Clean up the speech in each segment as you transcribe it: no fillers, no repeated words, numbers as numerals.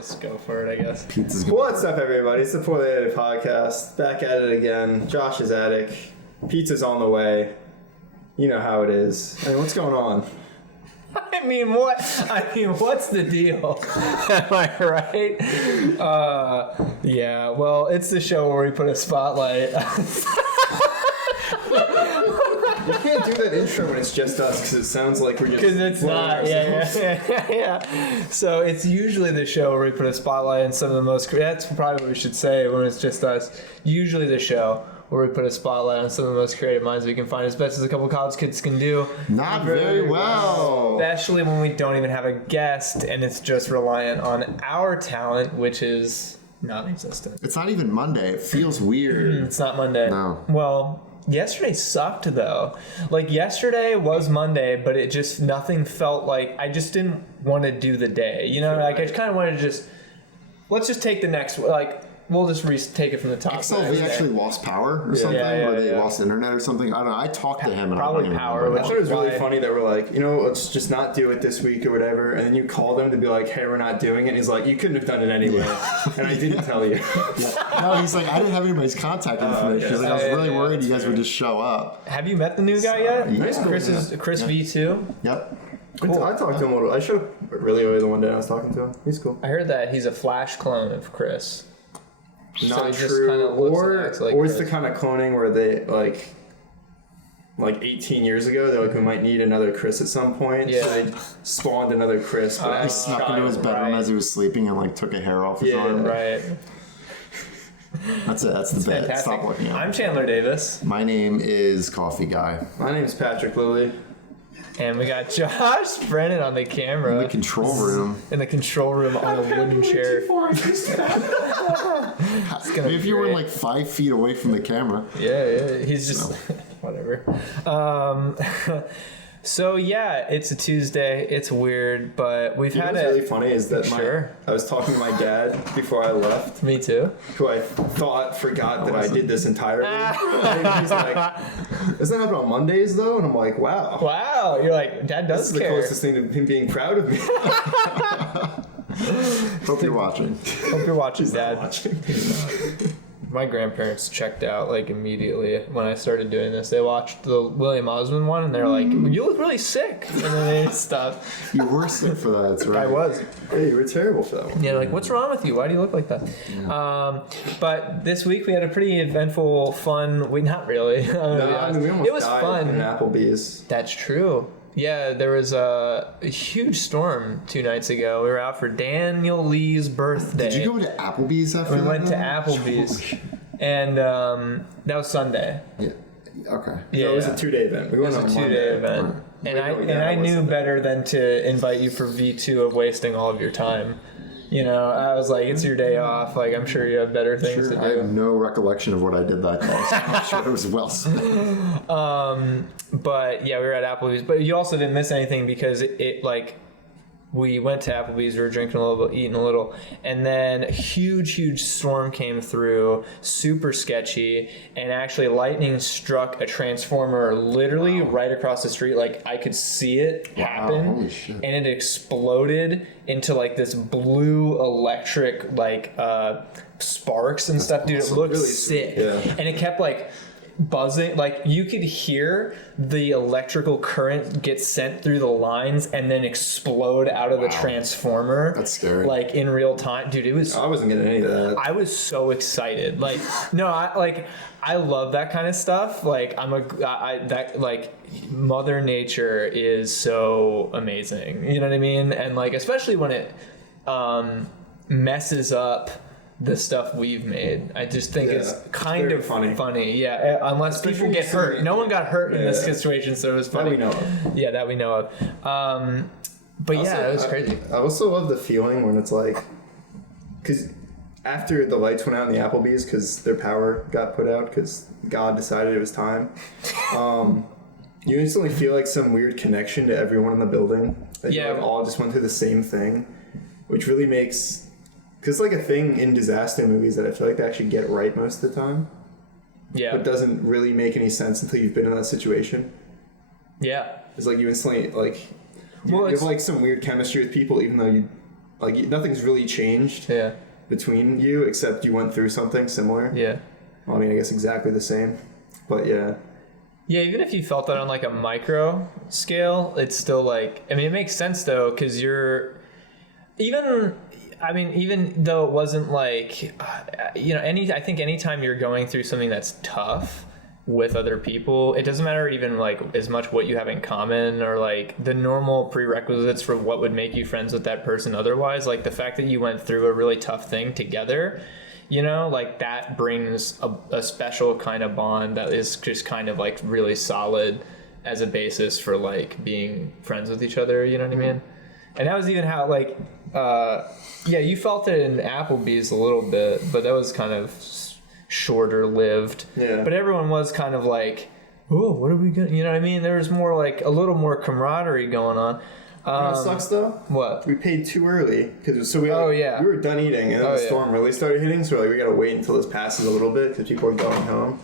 Just go for it, I guess. Pizza's good. What's up, everybody? It's the Poorly Edited Podcast. Back at it again. Josh's attic. Pizza's on the way. You know how it is. Hey, what's going on? I mean, what's the deal? Am I right? Yeah, well, it's the show where we put a spotlight. You can't do that intro when it's just us because it sounds like we're just... Because it's not, yeah. So it's usually the show where we put a spotlight on some of the most... That's probably what we should say when it's just us. Usually the show where we put a spotlight on some of the most creative minds we can find, as best as a couple of college kids can do. Not very well. Especially when we don't even have a guest and it's just reliant on our talent, which is non-existent. It's not even Monday. It feels weird. It's not Monday. No. Well... Yesterday sucked though. Like yesterday was Monday, but it just nothing felt like I just didn't want to do the day. You know, like I kind of wanted to let's just take the next we'll just take it from the top. XLV actually lost power or something, or they lost internet or something. I don't know. I talked to him and probably power. I thought it was really funny that we're like, let's just not do it this week or whatever. And then you called him to be like, hey, we're not doing it. And he's like, you couldn't have done it anyway. And I didn't tell you. No, he's like, I didn't have anybody's contact information. He's like, I was really worried you guys would just show up. Have you met the new guy yet? Yeah. Chris V2? Yep. Cool. I talked to him a little. I showed up really early the one day I was talking to him. He's cool. I heard that he's a Flash clone of Chris. Not so true. Or it's the kind of cloning where they like 18 years ago, they're like, we might need another Chris at some point. Yeah. So they spawned another Chris. But He snuck into his bedroom as he was sleeping and took a hair off his arm. Right. That's it. That's the bit. Fantastic. Stop looking at I'm Chandler Davis. My name is Coffee Guy. My name is Patrick Lilly. And we got Josh Brennan on the camera. In the control room. In the control room on a wooden chair. Maybe if you were 5 feet away from the camera. Yeah. He's just... whatever. So yeah, it's a Tuesday. It's weird, but we've had what's really funny is that I was talking to my dad before I left. Me too. Who I thought forgot that I did this entirely. And he's like, doesn't that happen on Mondays though? And I'm like, wow. Wow. You're like, Dad does care. This is the closest thing to him being proud of me. Hope you're watching. Hope you're watching, Dad. Watching. My grandparents checked out immediately when I started doing this. They watched the William Osmond one and they're like, "You look really sick," and then they stopped. You were sick for that, that's right. I was. Hey, you were terrible for that one. Yeah, what's wrong with you? Why do you look like that? Yeah. But this week we had a pretty eventful, fun. Not really. We almost it was died fun. in Applebee's. That's true. Yeah, there was a huge storm 2 nights ago. We were out for Daniel Lee's birthday. Did you go to Applebee's after that? We went to Applebee's. And that was Sunday. Yeah. Okay. Yeah, it was a 2-day event. We went on a 2-day event. And I knew better than to invite you for V2 of wasting all of your time. I was like, it's your day off. I'm sure you have better things to do. I have no recollection of what I did that day, so I'm sure it was well spent. But yeah, we were at Applebee's. But you also didn't miss anything because we went to Applebee's, we were drinking a little bit, eating a little, and then a huge storm came through, super sketchy, and actually lightning struck a transformer literally right across the street. I could see it happen, holy shit. And it exploded into this blue electric sparks and stuff. Dude, it looked really sick. Yeah. And it kept buzzing, you could hear the electrical current get sent through the lines and then explode out of the transformer. That's scary. In real time, dude. It was. I wasn't getting any of that. I was so excited. I love that kind of stuff. Mother Nature is so amazing. You know what I mean? And especially when it messes up the stuff we've made. I just think it's kind of funny. Yeah, unless especially people get hurt. No one got hurt in this situation, so it was funny. That we know of. Yeah, that we know of. But it was crazy. I also love the feeling when it's because after the lights went out in the Applebee's because their power got put out because God decided it was time, you instantly feel some weird connection to everyone in the building. That you all just went through the same thing, which really makes... Because a thing in disaster movies that I feel they actually get right most of the time. Yeah. But doesn't really make any sense until you've been in that situation. Yeah. It's you instantly, you have some weird chemistry with people even though you like nothing's really changed between you except you went through something similar. Yeah. Well, I mean, I guess exactly the same, but yeah. Yeah, even if you felt that on like a micro scale, it's still like, I mean, it makes sense though, because even though it wasn't like, I think anytime you're going through something that's tough with other people, it doesn't matter even like as much what you have in common or like the normal prerequisites for what would make you friends with that person otherwise. Like the fact that you went through a really tough thing together, like that brings a special kind of bond that is just kind of like really solid as a basis for like being friends with each other, you know what I mean? And that was even how like you felt it in Applebee's a little bit, but that was kind of shorter lived. Yeah. But everyone was kind of like, oh, what are we gonna, you know what I mean? There was more like a little more camaraderie going on. What sucks though? What? We paid too early because we were done eating and then the storm really started hitting. So we gotta wait until this passes a little bit because people are going home.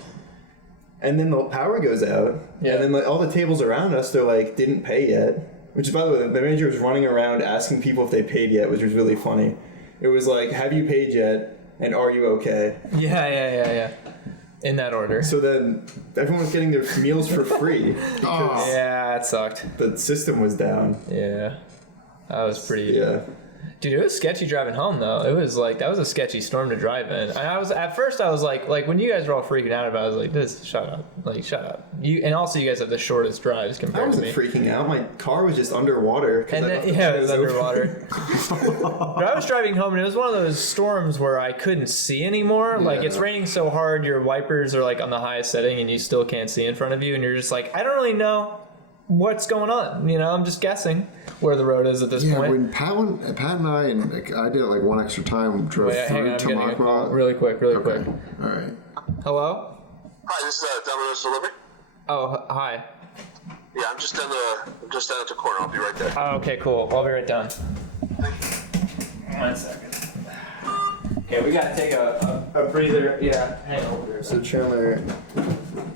And then the power goes out. Yeah. And then like all the tables around us, they're like didn't pay yet. Which, by the way, the manager was running around asking people if they paid yet, which was really funny. It was like, have you paid yet? And are you okay? Yeah. In that order. So then everyone was getting their meals for free. Yeah, it sucked. The system was down. Yeah. That was pretty... Yeah. Dude, it was sketchy driving home, though. It was like, that was a sketchy storm to drive in. And at first I was like when you guys were all freaking out about it, I was like, shut up. Like, shut up. And also you guys have the shortest drives compared to me. I wasn't freaking out. My car was just underwater. And then, it was underwater. But I was driving home and it was one of those storms where I couldn't see anymore. Like, it's raining so hard, your wipers are like on the highest setting and you still can't see in front of you. And you're just like, I don't really know what's going on. I'm just guessing where the road is at this point. When Pat and I did it like one extra time, drove through Tamaqua. Really quick. All right. Hello? Hi, this is Domino's Delivery. Oh, hi. Yeah, I'm just down at the corner. I'll be right there. Oh, okay, cool. I'll be right down. Thank you. 1 second. Okay, we gotta take a breather. Yeah, hang over there. So Chandler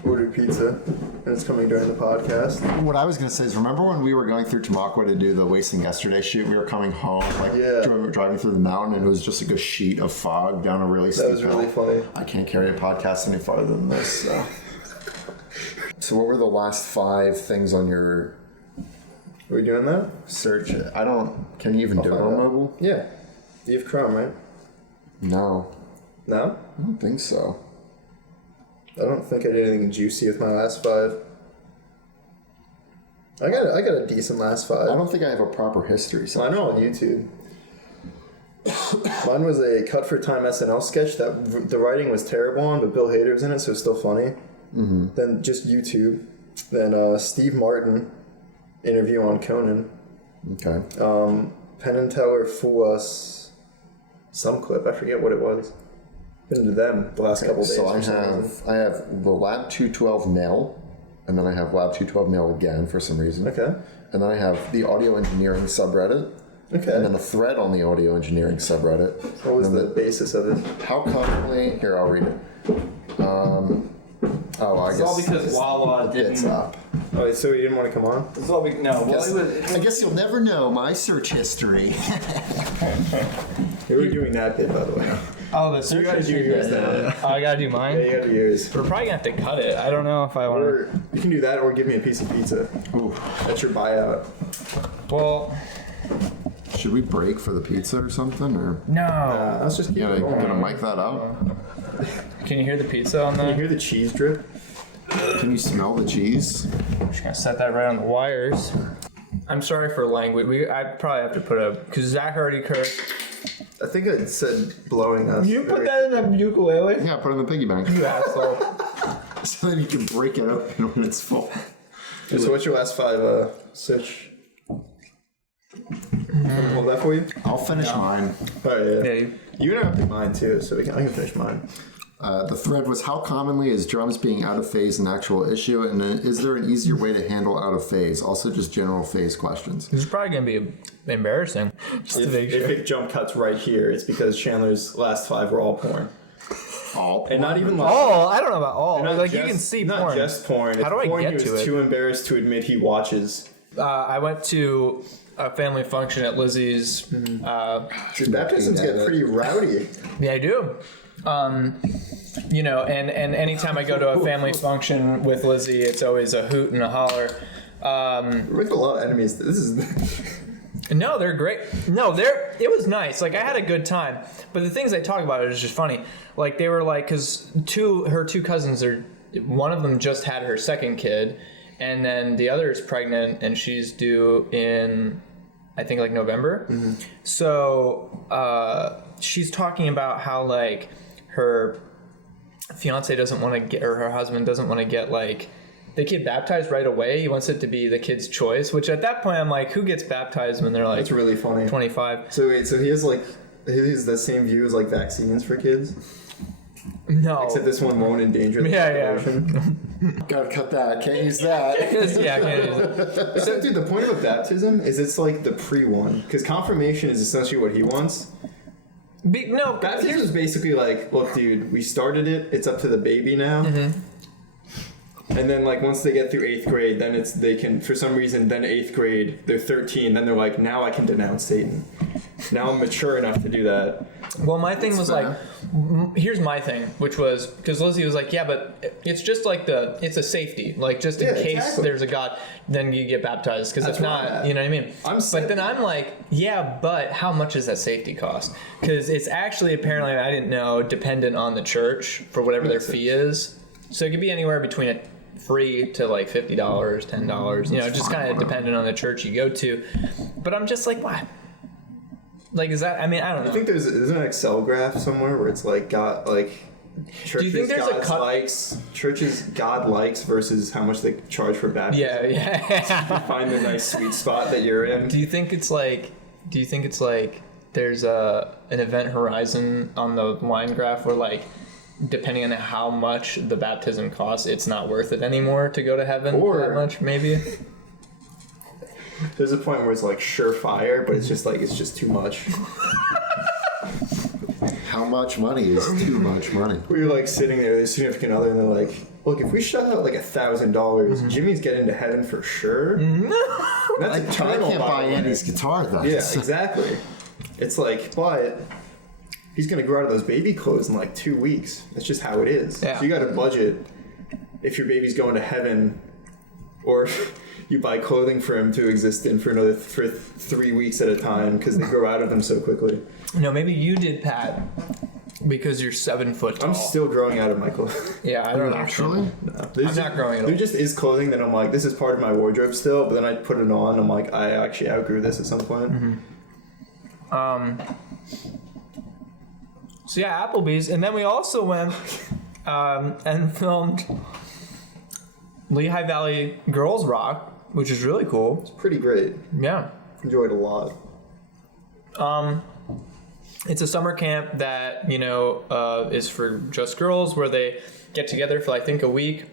ordered pizza, and it's coming during the podcast. What I was going to say is, remember when we were going through Tamaqua to do the Wasting Yesterday shoot? We were coming home, driving through the mountain, and it was just like a sheet of fog down a really steep hill. That was really funny. I can't carry a podcast any farther than this. So what were the last 5 things on your... Are we doing that? Search. Can you even do it on mobile? Yeah. You have Chrome, right? No. No? I don't think so. I don't think I did anything juicy with my last 5. I got a decent last 5. I don't think I have a proper history. Mine are on YouTube. Mine was a Cut for Time SNL sketch that the writing was terrible on, but Bill Hader was in it, so it's still funny. Mm-hmm. Then just YouTube. Then Steve Martin interview on Conan. Okay. Penn and Teller Fool Us. Some clip, I forget what it was. Been to them the last couple days. So I have the Lab 212 Nail, and then I have Lab 212 Nail again for some reason. Okay. And then I have the audio engineering subreddit. Okay. And then a thread on the audio engineering subreddit. What was the basis of it? How commonly... Here, I'll read it. I guess... It's all because Wawa didn't... It's up. Oh, wait, so you didn't want to come on? It's all I guess you'll never know my search history. We were doing that bit, by the way. Oh, the search you gotta do yours now. Oh, I gotta do mine? Yeah, you gotta do yours. We're probably gonna have to cut it. I don't know if I want to... You can do that or give me a piece of pizza. Ooh. That's your buyout. Well... Should we break for the pizza or something? Or no. Let's just keep it going. Gonna mic that up? Can you hear the pizza on that? Can you hear the cheese drip? Can you smell the cheese? I'm just gonna set that right on the wires. I'm sorry for language. I probably have to put a... Because Zach already cursed. I think it said blowing us. You put that in the ukulele? Yeah, put it in the piggy bank. You asshole. So then you can break it up when it's full. So what's your last 5 search? Hold that for you? I'll finish mine. All right, yeah. You and I have to pick mine too, so I can finish mine. The thread was, how commonly is drums being out of phase an actual issue, and is there an easier way to handle out of phase? Also, just general phase questions. This is probably going to be embarrassing. Just to make sure. If it jump cuts right here, it's because Chandler's last 5 were all porn. All porn? And not even like... All? I don't know about all. Like, you can see not porn. Not just porn. How do I porn get he to was it? too embarrassed to admit he watches. I went to a family function at Lizzie's. Dude, baptisms get pretty rowdy. Yeah, I do. You know, and anytime I go to a family function with Lizzie, it's always a hoot and a holler. With a lot of enemies. This is. No, they're great. No, it was nice. Like, I had a good time. But the things they talk about is just funny. Like, they were like, because her two cousins one of them just had her second kid, and then the other is pregnant, and she's due in, I think, like November. Mm-hmm. So she's talking about how, like, her fiance doesn't want to get, or her husband doesn't want to get, like, the kid baptized right away. He wants it to be the kid's choice, which at that point I'm like, who gets baptized when they're like, that's really funny. 25? So wait, so he has the same view as like vaccines for kids? No. Except this one won't endanger the population. Gotta cut that. Can't use that. Yeah, I can't use it. So, dude, the point of a baptism is it's like the pre-one, because confirmation is essentially what he wants. No, Baptism is basically like, look, dude, we started it. It's up to the baby now. Mm-hmm. And then, like, once they get through 8th grade, then they can, for some reason, then 8th grade, they're 13, then they're like, now I can denounce Satan. Now I'm mature enough to do that. Well, my thing was like, here's my thing, which was, because Lizzie was like, yeah, but it's just like it's a safety. Like, just in case there's a God, then you get baptized. Because if not, you know what I mean? But then I'm like, yeah, but how much does that safety cost? Because it's actually, apparently, I didn't know, dependent on the church for whatever their fee is. So it could be anywhere between free to like $50, $10, you know, just kind of dependent on the church you go to. But I'm just like, why? Like, is that, I mean, I don't know. I think there's an Excel graph somewhere where it's like, God, like, churches do you think there's churches God likes versus how much they charge for baptism? Yeah. You find the nice sweet spot that you're in. Do you think it's like there's an event horizon on the line graph where, like, depending on how much the baptism costs, it's not worth it anymore to go to heaven for that much, maybe? There's a point where it's like surefire, but it's just too much. How much money is too much money? We were like sitting there, the significant other, and they're like, look, if we shut out like $1,000, Jimmy's getting to heaven for sure. That's I can't buy Andy's guitar, though. Yeah, exactly. It's like, but he's going to grow out of those baby clothes in like 2 weeks. That's just how it is. Yeah. So you got to budget if your baby's going to heaven, or you buy clothing for him to exist in for 3 weeks at a time because they grow out of them so quickly. No, maybe you did, Pat, because you're 7 foot tall. I'm still growing out of my clothes. Yeah, I don't know. Actually? No, I'm not growing at all. There just is clothing that I'm like, this is part of my wardrobe still, but then I put it on, I'm like, I actually outgrew this at some point. Mm-hmm. So yeah, Applebee's, and then we also went and filmed Lehigh Valley Girls Rock, which is really cool. It's pretty great. Yeah. Enjoyed a lot. It's a summer camp that, you know, is for just girls, where they get together for, I think, a week,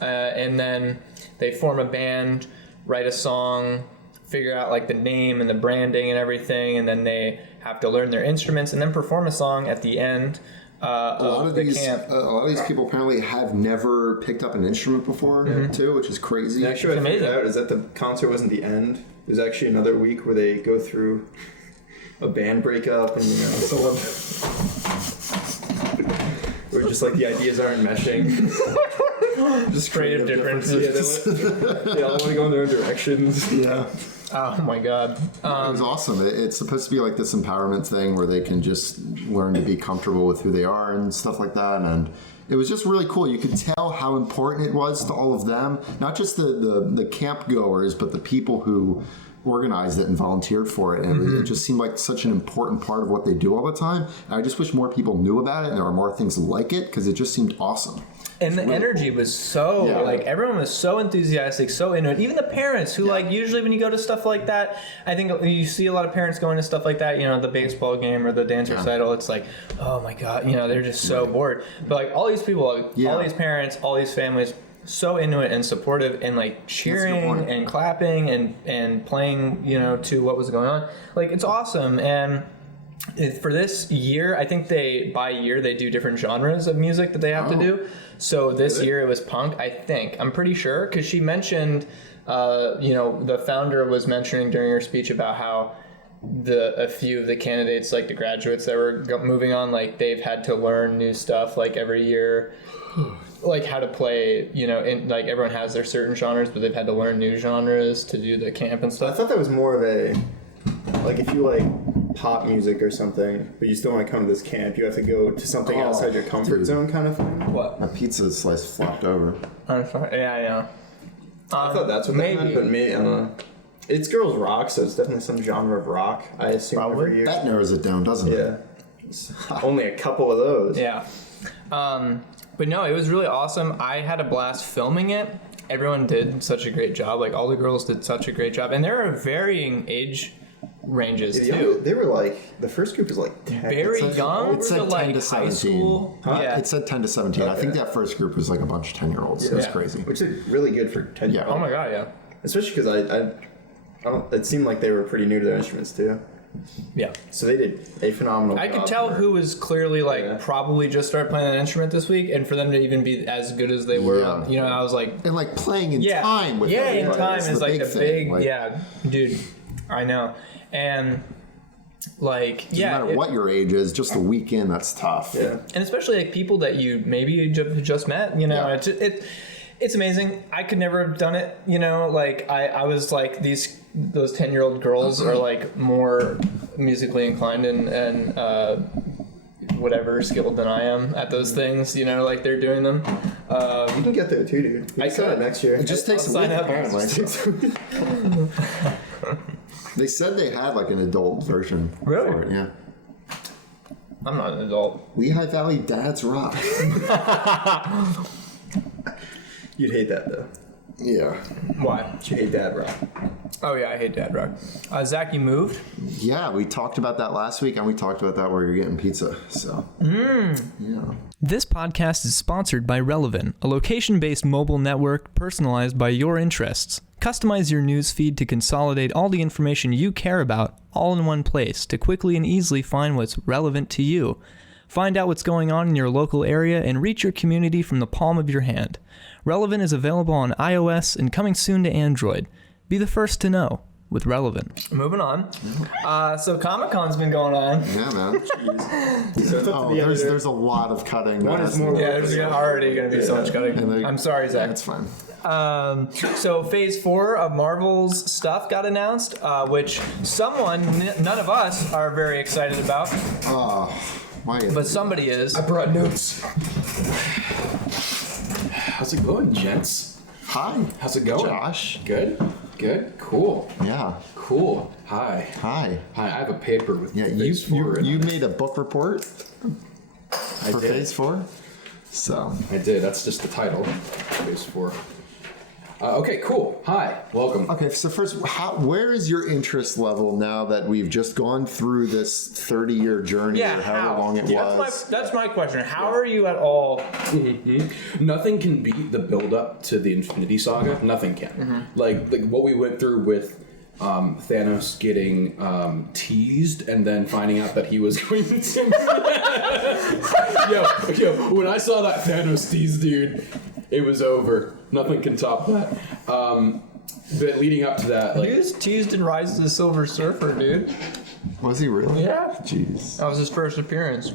and then they form a band, write a song, figure out like the name and the branding and everything, and then they have to learn their instruments and then perform a song at the end of the camp. A lot of these people apparently have never picked up an instrument before, too, which is crazy. And actually, what I figured out is that the concert wasn't the end. There's actually another week where they go through a band breakup, and, you know, someone where just like the ideas aren't meshing. Just creative differences. They all want to go in their own directions. Yeah. Oh my god. It was awesome. It's supposed to be like this empowerment thing where they can just learn to be comfortable with who they are and stuff like that. And it was just really cool. You could tell how important it was to all of them, not just the camp goers, but the people who organized it and volunteered for it. And it just seemed like such an important part of what they do all the time. And I just wish more people knew about it and there were more things like it, because it just seemed awesome. And the energy was so, like, everyone was so enthusiastic, so into it. Even the parents who, like, usually when you go to stuff like that, I think you see a lot of parents going to stuff like that, you know, the baseball game or the dance recital, it's like, oh my god, you know, they're just so bored. But, like, all these people, all these parents, all these families, so into it and supportive and, like, cheering and clapping and playing, you know, to what was going on. Like, it's awesome. And for this year, I think by year they do different genres of music that they have to do. So this year it was punk, I think. I'm pretty sure, because she mentioned the founder was mentioning during her speech about how a few of the candidates, like the graduates that were moving on, like they've had to learn new stuff like every year, like how to play, like everyone has their certain genres, but they've had to learn new genres to do the camp and I stuff. thought that was more of a, like if you like pop music or something, but you still want to come to this camp, you have to go to something outside your comfort zone kind of thing. What? A pizza slice flopped over. I'm sorry. Yeah. I thought that's what that meant, but maybe, I don't know. It's girls rock, so it's definitely some genre of rock, I assume, every year. That narrows it down, doesn't it? Yeah. Only a couple of those. Yeah. But no, it was really awesome. I had a blast filming it. Everyone did such a great job. Like, all the girls did such a great job. And there are varying age ranges, too. They were like, the first group was like 10. Very young. It said 10 like to 17. high school. Huh? Yeah. It said 10 to 17. I think that first group was like a bunch of 10-year-olds. It was Yeah. crazy. Which is really good for 10 Yeah. Oh my god, yeah. Especially because I don't, it seemed like they were pretty new to their instruments too. Yeah. So they did a phenomenal I job. could tell who was clearly Yeah. probably just started playing an instrument this week, and for them to even be as good as they were, Yeah. I was like, And like playing in yeah, time with yeah, everybody. in time It's is like the thing. big, Like, yeah, dude, I know, and like, No yeah, matter what your age is, just a weekend, that's tough. Yeah. and especially like people that you maybe just met, Yeah. it's amazing. I could never have done it, like I was like those 10-year-old girls are like more musically inclined and whatever skilled than I am at those things, like they're doing them. You can get there too, dude. I said it could. next year. It just takes a Sign week, up. apparently. They said they had like an adult version. Really? For it, yeah. I'm not an adult. Lehigh Valley Dads Rock. You'd hate that though. Yeah. Why? You hate Dad Rock. Oh yeah, I hate Dad Rock. Zach, you moved? Yeah, we talked about that last week, and we talked about that where you're getting pizza. So. Yeah. This podcast is sponsored by Relevant, a location-based mobile network personalized by your interests. Customize your news feed to consolidate all the information you care about all in one place to quickly and easily find what's relevant to you. Find out what's going on in your local area and reach your community from the palm of your hand. Relevant is available on iOS and coming soon to Android. Be the first to know with Relevant. Moving on. So Comic-Con's been going on. Yeah, man. So it's up to the editor. There's a lot of cutting. One is more. Yeah, there's already going to be so much cutting. I'm sorry, Zach. That's fine. So Phase 4 of Marvel's stuff got announced, which none of us are very excited about, but somebody is. Brought notes. How's it going, gents? Hi. How's it going? Josh. Good? Cool. Yeah. Cool. Hi. Hi. I have a paper with Yeah, Phase 4 in you it. made a book report for did. Phase 4? So. I did. That's just the title. Phase 4. Okay, cool. Hi. Welcome. Okay, so first, where is your interest level now that we've just gone through this 30-year journey or however long it was? That's my question. How are you at all? Nothing can beat the build-up to the Infinity Saga. Nothing can. Like what we went through with Thanos getting teased and then finding out that he was going to... yo, when I saw that Thanos tease, dude, it was over. Nothing can top that. But leading up to that, He was teased in Rise of the Silver Surfer, dude. Was he really? Yeah. Jeez. That was his first appearance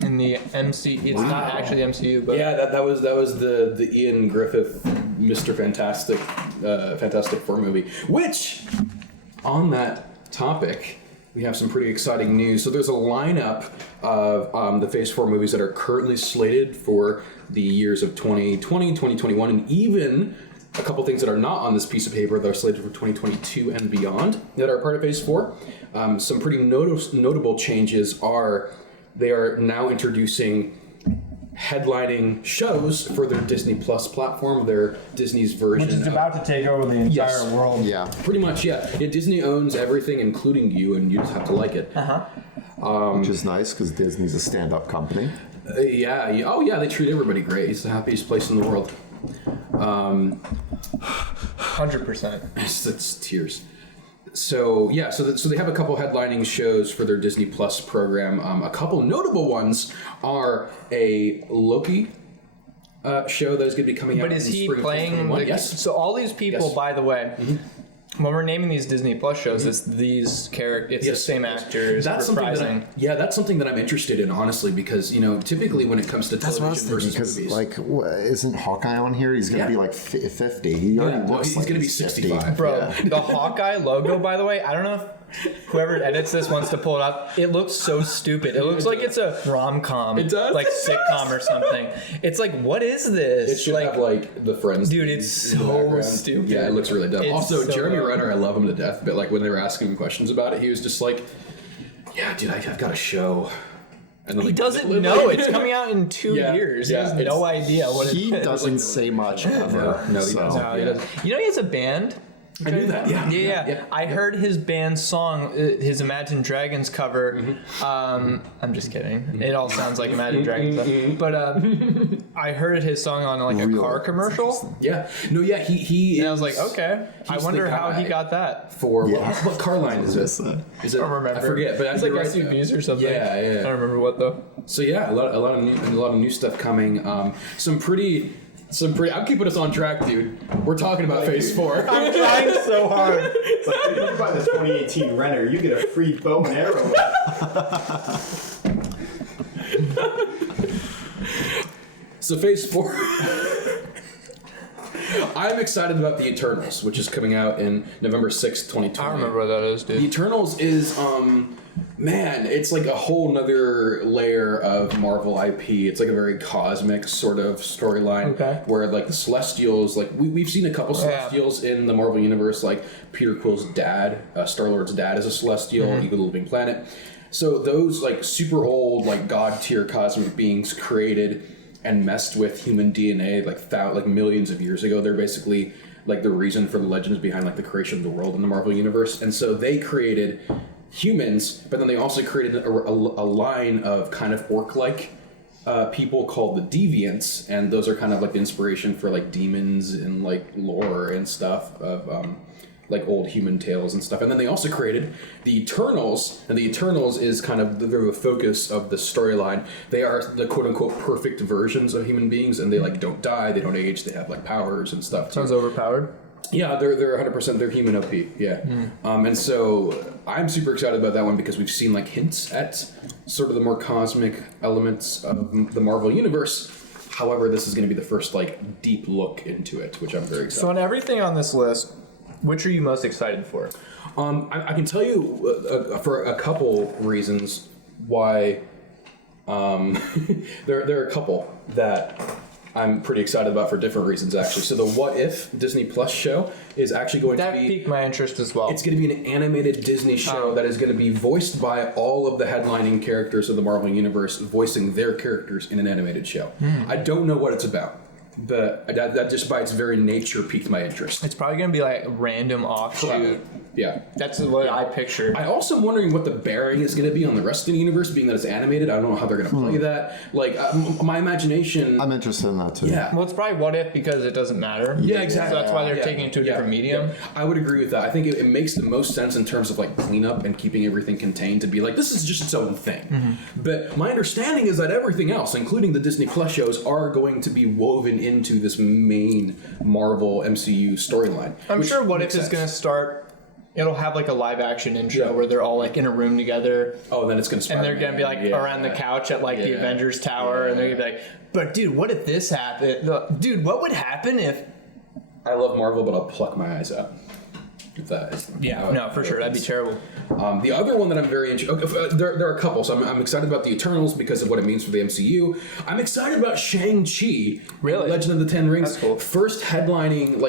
in the MCU. It's not actually the MCU, but yeah, that was the Ian Griffith Mr. Fantastic Four movie. Which, on that topic, we have some pretty exciting news. So there's a lineup of the Phase 4 movies that are currently slated for the years of 2020, 2021, and even a couple things that are not on this piece of paper that are slated for 2022 and beyond that are part of Phase 4. Some pretty notable changes are they are now introducing headlining shows for their Disney Plus platform, their Disney's version. which is about to take over the entire world. Yeah. Pretty much, yeah. Disney owns everything, including you, and you just have to like it. Which is nice because Disney's a stand-up company. Yeah. Oh, yeah, they treat everybody great. It's the happiest place in the world. 100%. It's tears. So, yeah, so they have a couple headlining shows for their Disney Plus program. A couple notable ones are a Loki show that is going to be coming out. But is in he spring playing? 2021. Yes. So all these people, Yes. by the way, when we're naming these Disney Plus shows, it's these characters. It's the same actors That's something reprising. that's something that I'm interested in, honestly, because typically when it comes to That's what I was television thinking, versus because movies, like, isn't Hawkeye on here? He's gonna Yeah. be like 50. He already no, looks he's like gonna be 50. 65. Bro, the Hawkeye logo, by the way, I don't know if whoever edits this wants to pull it up. It looks so stupid. It looks like it's a rom-com. It does? Like sitcom or something. It's like, what is this? it should have like the Friends. Dude, it's in the so background. stupid. Yeah, it looks really dumb. It's Also, so Jeremy dumb. Renner, I love him to death, but like when they were asking him questions about it, he was just like, "Yeah, dude, I've got a show." And then, He like, doesn't like- know. It's coming out in 2 Yeah, years. He yeah, has it's- no idea what it He is. doesn't say much ever. No, he so. doesn't. No, he doesn't. You know he has a band? I knew that. Yeah, Yeah. I heard his band's song, his Imagine Dragons cover. I'm just kidding. It all sounds like Imagine Dragons stuff. But I heard his song on like a Really? car commercial. Yeah. No, yeah, he And I was like, okay. I he's wonder the how he guy. got that. for Yeah. what car line is it? Just, Is it? I don't remember. I forget, but it's like you're right. SUVs or something. Yeah, I yeah. don't remember what though. So yeah, a lot of new stuff coming. Some pretty. I'm keeping us on track, dude. We're talking about Phase 4. I'm trying so hard. It's like, if you buy the 2018 Renner, you get a free bow and arrow. So Phase 4. I'm excited about The Eternals, which is coming out in November 6th, 2020. I don't remember what that is, The dude. Eternals is, man, it's like a whole nother layer of Marvel IP. It's like a very cosmic sort of storyline. Okay. Where, like, the Celestials, like, we've seen a couple Celestials in the Marvel Universe, like Peter Quill's dad, Star-Lord's dad is a Celestial, Eagle of the Living Planet. So those, like, super old, like, god-tier cosmic beings created and messed with human DNA, like millions of years ago. They're basically like the reason for the legends behind like the creation of the world in the Marvel Universe. And so they created humans, but then they also created a line of kind of orc-like people called the Deviants, and those are kind of like the inspiration for like demons and like lore and stuff of like old human tales and stuff. And then they also created the Eternals, and the Eternals is kind of the focus of the storyline. They are the quote-unquote perfect versions of human beings, and they like don't die, they don't age, they have like powers and stuff too. Sounds overpowered. Yeah, they're 100%, they're human OP, yeah. And so I'm super excited about that one because we've seen like hints at sort of the more cosmic elements of the Marvel Universe. However, this is going to be the first like deep look into it, which I'm very excited. So on everything on this list, which are you most excited for? I can tell you for a couple reasons why. There are a couple that I'm pretty excited about for different reasons, actually. So the What If Disney Plus show is actually going That to be... piqued my interest as well. It's going to be an animated Disney show that is going to be voiced by all of the headlining characters of the Marvel Universe, voicing their characters in an animated show. I don't know what it's about, but that just by its very nature piqued my interest. It's probably gonna be like random offshoot. Yeah. That's what I pictured. I also am wondering what the bearing is going to be on the rest of the universe, being that it's animated. I don't know how they're going to play that. Like, my imagination... I'm interested in that too. Yeah. Well, it's probably what if because it doesn't matter. Yeah, exactly. So that's why they're Yeah. taking it to a Yeah. different medium. Yeah. I would agree with that. I think it makes the most sense in terms of like cleanup and keeping everything contained to be like, this is just its own thing. But my understanding is that everything else, including the Disney Plus shows, are going to be woven into this main Marvel MCU storyline. I'm which sure what makes if is sense. gonna start. It'll have like a live action intro Yeah. where they're all like in a room together. Oh, then it's going to And they're gonna be like around the couch at like the Yeah. Avengers Tower, and they're gonna be like, "But dude, what if this happened? Dude, what would happen if?" I love Marvel, but I'll pluck my eyes out. If that is No, for sure, that'd be terrible. The other one that I'm very interested... there are a couple, so I'm excited about the Eternals because of what it means for the MCU. I'm excited about Shang-Chi. Really? Legend of the Ten Rings. That's cool. First headlining,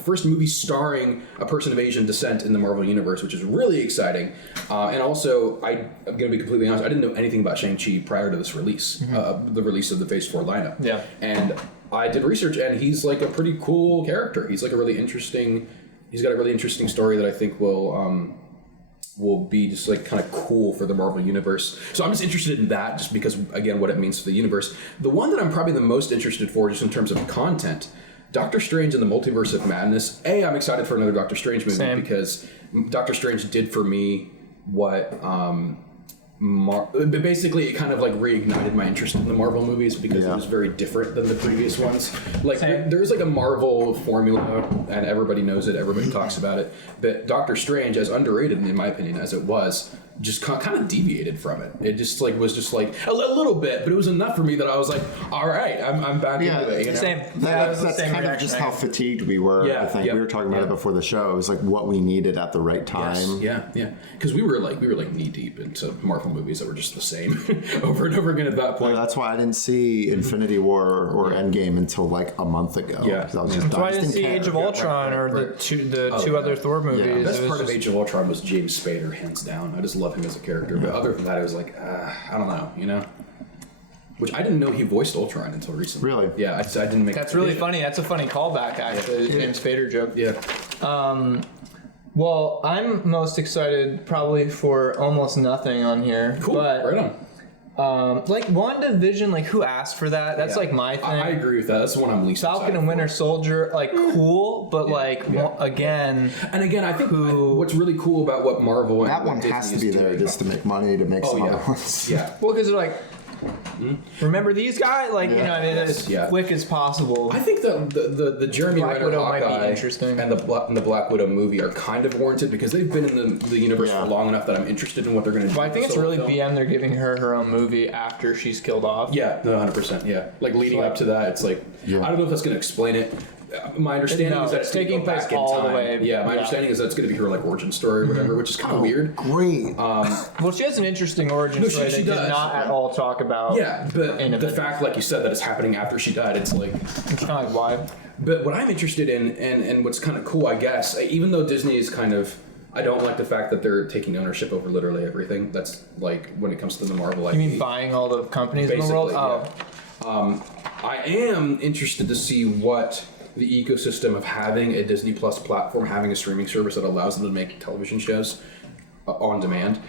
first movie starring a person of Asian descent in the Marvel Universe, which is really exciting. And also, I'm going to be completely honest, I didn't know anything about Shang-Chi prior to this release, the release of the Phase 4 lineup. Yeah. And I did research, and he's like a pretty cool character. He's like a really interesting... He's got a really interesting story that I think will be just like kind of cool for the Marvel Universe. So I'm just interested in that just because, again, what it means for the universe. The one that I'm probably the most interested for just in terms of content, Doctor Strange and the Multiverse of Madness. I'm excited for another Doctor Strange movie Same. because Doctor Strange did for me what basically it kind of like reignited my interest in the Marvel movies because it was very different than the previous ones. Like there's like a Marvel formula, and everybody knows it, everybody talks about it, but Doctor Strange, as underrated in my opinion as it was, just kind of deviated from it. It just like was just like a little bit, but it was enough for me that I was like, all right, I'm back into it. You know? Same. That's kind of just how fatigued we were. I think we were talking about it before the show. It was like what we needed at the right time. Yes. Yeah. Because we were like knee deep into Marvel movies that were just the same over and over again at that point. Well, that's why I didn't see Infinity War or Endgame until like a month ago. Yeah. I was just That's why I didn't see Age of Ultron or the two other Thor movies. The best part of just... Age of Ultron was James Spader, hands down. I just love him as a character. But other than that, I was like, I don't know, you know? Which I didn't know he voiced Ultron until recently. Really? Yeah, I didn't make. That's really funny. That's a funny callback, actually. The James Spader joke. Yeah. Well, I'm most excited probably for almost nothing on here. Cool. But, right on. like WandaVision, like who asked for that? That's like my thing. I agree with that. That's the one I'm least Falcon excited and Winter for. Soldier, like cool, but again. And again, I think what's really cool about what Marvel and That what one has to Disney be is there doing- just to make money to make some other yeah. ones. Yeah. Well, because they're like, remember these guys? Like, you know, I mean, as quick as possible. I think the Jeremy Black Renner Widow might be Hawkeye interesting. and the Black Widow movie are kind of warranted because they've been in the universe for long enough that I'm interested in what they're going to do. But I think it's with the really solo film. BM they're giving her own movie after she's killed off. Yeah, no, 100%. Yeah, like leading up to that, it's like I don't know if that's going to explain it. My understanding is that it's taking place all the way. Yeah, my understanding is that it's going to be her like origin story or whatever, which is kind of weird. Great. Well, she has an interesting origin story she they does. did not at all talk about. Yeah, but in the fact, like you said, that it's happening after she died, it's like. It's kind of like why. But what I'm interested in, and what's kind of cool, I guess, even though Disney is kind of, I don't like the fact that they're taking ownership over literally everything. That's like when it comes to the Marvel IP. You mean buying all the companies in the world? Yeah. I am interested to see what the ecosystem of having a Disney Plus platform, having a streaming service that allows them to make television shows on demand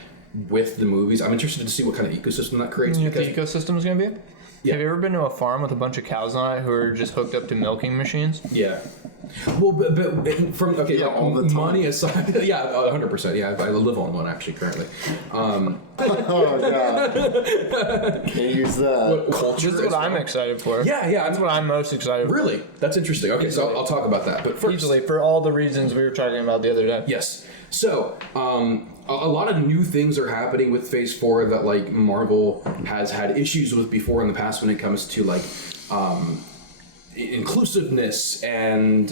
with the movies. I'm interested to see what kind of ecosystem that creates. You know what the ecosystem is going to be? Yeah. Have you ever been to a farm with a bunch of cows on it who are just hooked up to milking machines? Yeah. Well, but from all the time. money aside, 100%. Yeah, I live on one actually currently. Oh god. Can't use that. Culture. This is what I'm excited for. Yeah. That's what I'm most excited for. Really, that's interesting. Okay, so I'll talk about that. But first, Easily, for all the reasons we were talking about the other day. yes. So, a lot of new things are happening with Phase 4 that like Marvel has had issues with before in the past when it comes to like inclusiveness and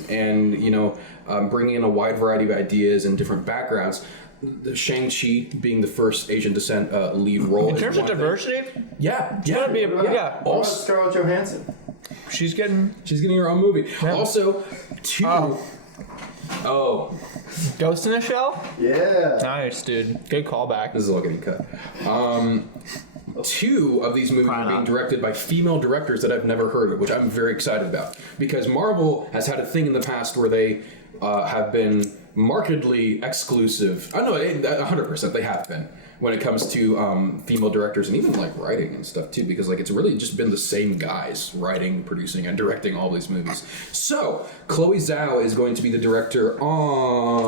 bringing in a wide variety of ideas and different backgrounds. The Shang-Chi being the first Asian descent lead role. In terms of diversity, yeah, gotta be Also, Scarlett Johansson. she's getting she's getting her own movie. Yeah. Also, Ghost in a Shell. Yeah. Nice, dude. Good callback. This is all getting cut. 2 of these movies are being directed by female directors that I've never heard of, which I'm very excited about. Because Marvel has had a thing in the past where they have been markedly exclusive. I know, 100% they have been when it comes to female directors and even like writing and stuff too, because like it's really just been the same guys writing, producing, and directing all these movies. So Chloe Zhao is going to be the director on.